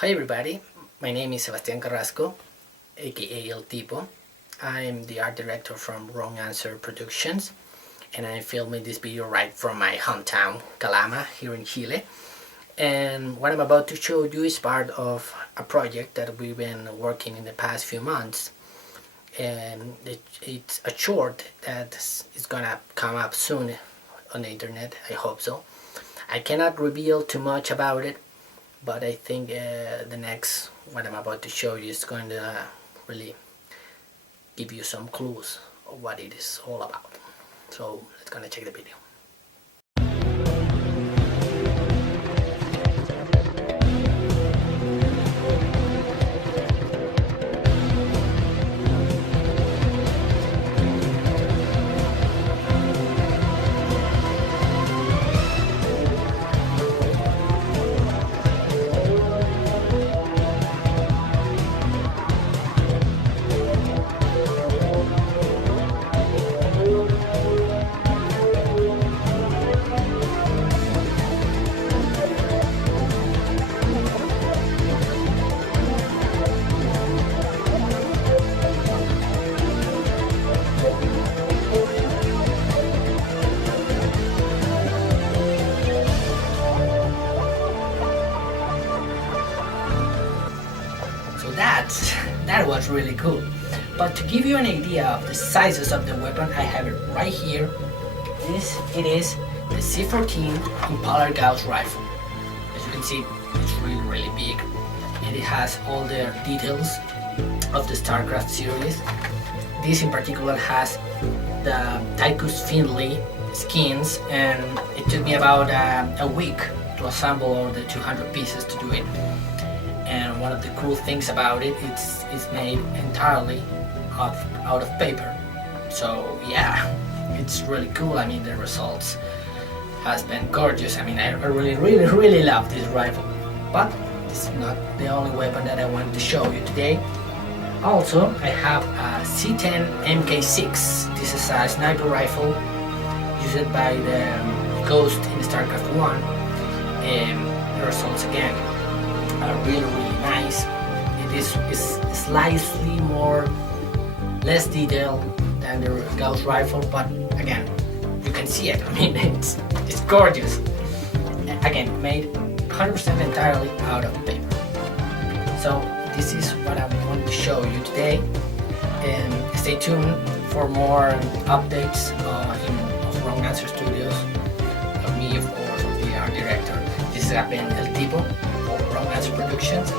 Hi everybody, my name is Sebastián Carrasco, aka El Tipo. I'm the art director from Wrong Answer Productions, and I'm filming this video right from my hometown, Calama, here in Chile. And what I'm about to show you is part of a project that we've been working in the past few months. And it's a short that is gonna come up soon on the internet, I hope so. I cannot reveal too much about it, but I think the next what I'm about to show you is going to really give you some clues of what it is all about. So let's gonna check the video. So that was really cool. But to give you an idea of the sizes of the weapon, I have it right here. It is the C14 Impala Gauss rifle. As you can see, it's really big, and it has all the details of the StarCraft series. This in particular has the Tychus Findlay skins, and it took me about a week to assemble all the 200 pieces to do it. And one of the cool things about it, it's made entirely out of paper. So yeah, it's really cool. I mean, the results has been gorgeous. I mean, I really love this rifle. But this is not the only weapon that I wanted to show you today. Also, I have a C10 MK6. This is a sniper rifle used by the Ghost in StarCraft 1. The results again are really nice. It is slightly less detailed than the Gauss rifle, but again, you can see it. I mean, it's gorgeous. Again, made 100% entirely out of paper. So this is what I wanted to show you today, and stay tuned for more updates of Wrong Answer Studios, of me, of course, of the art director. This has been El Tipo for Wrong Answer Productions.